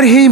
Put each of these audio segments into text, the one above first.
شرح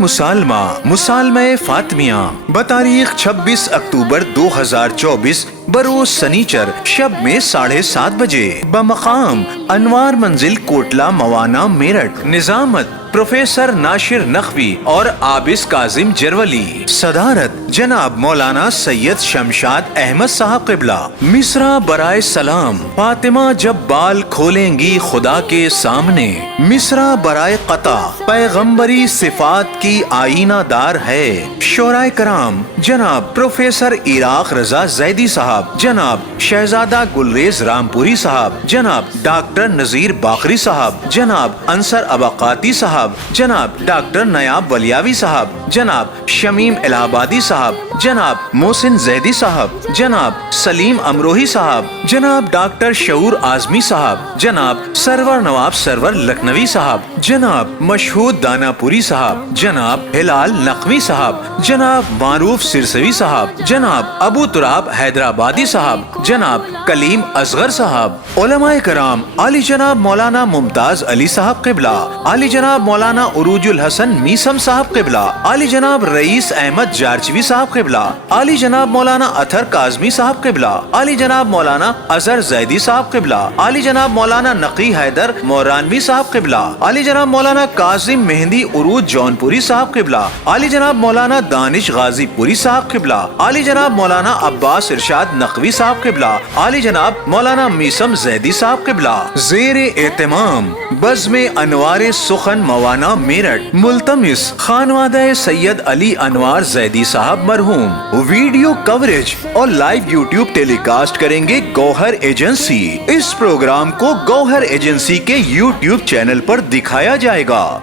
مسالمہ فاطمیہ بتاریخ 26 اکتوبر 2024 بروز سنیچر شب میں 7:30 بجے بمقام انوار منزل کوٹلہ موانا میرٹھ۔ نظامت پروفیسر ناشر نقوی اور عابس کاظم جرولی۔ صدارت جناب مولانا سید شمشاد احمد صاحب قبلہ۔ مصرع برائے سلام۔ فاطمہ جب بال کھولیں گی خدا کے سامنے، مصرع برائے قطع پیغمبری صفات کی آئینہ دار ہے۔ شورائے کرام جناب پروفیسر عراق رضا زیدی صاحب، جناب شہزادہ گلریز رامپوری صاحب، جناب ڈاکٹر نذیر باقری صاحب، جناب انصر اباقاتی صاحب، جناب ڈاکٹر نیاب ولیاوی صاحب، جناب شمیم الہ آبادی صاحب، جناب محسن زیدی صاحب، جناب سلیم امروہی صاحب، جناب ڈاکٹر شعور اعظمی صاحب، جناب سرور نواب سرور لکھنوی صاحب، جناب مشہود دانا پوری صاحب، جناب ہلال نقوی صاحب، جناب معروف سرسوی صاحب، جناب ابو تراب حیدرآبادی صاحب، جناب کلیم اصغر صاحب، علماء کرام علی جناب مولانا ممتاز علی صاحب قبلہ، علی جناب مولانا عروج الحسن میسم صاحب قبلہ، علی جناب رئیس احمد جارچوی صاحب قبلہ، علی جناب مولانا اطہر کاظمی صاحب قبلہ، علی جناب مولانا اظہر زیدی صاحب قبلہ، علی جناب مولانا نقی حیدر مورانوی صاحب قبلہ، علی جناب مولانا کاظم مہندی عروج جونپوری صاحب قبلہ، علی جناب مولانا دانش غازی پوری صاحب قبلہ، علی جناب مولانا عباس ارشاد نقوی صاحب قبلہ، علی جناب مولانا میسم زیدی صاحب قبلہ۔ زیر اہتمام بزم انوار سخن موانا میرٹھ ملتمس خانوادہ سید علی انوار زیدی صاحب مرحوم۔ ویڈیو کوریج اور لائیو یوٹیوب ٹیلی کاسٹ کریں گے گوہر ایجنسی۔ اس پروگرام کو گوہر ایجنسی کے یوٹیوب چینل پر دکھایا جائے گا۔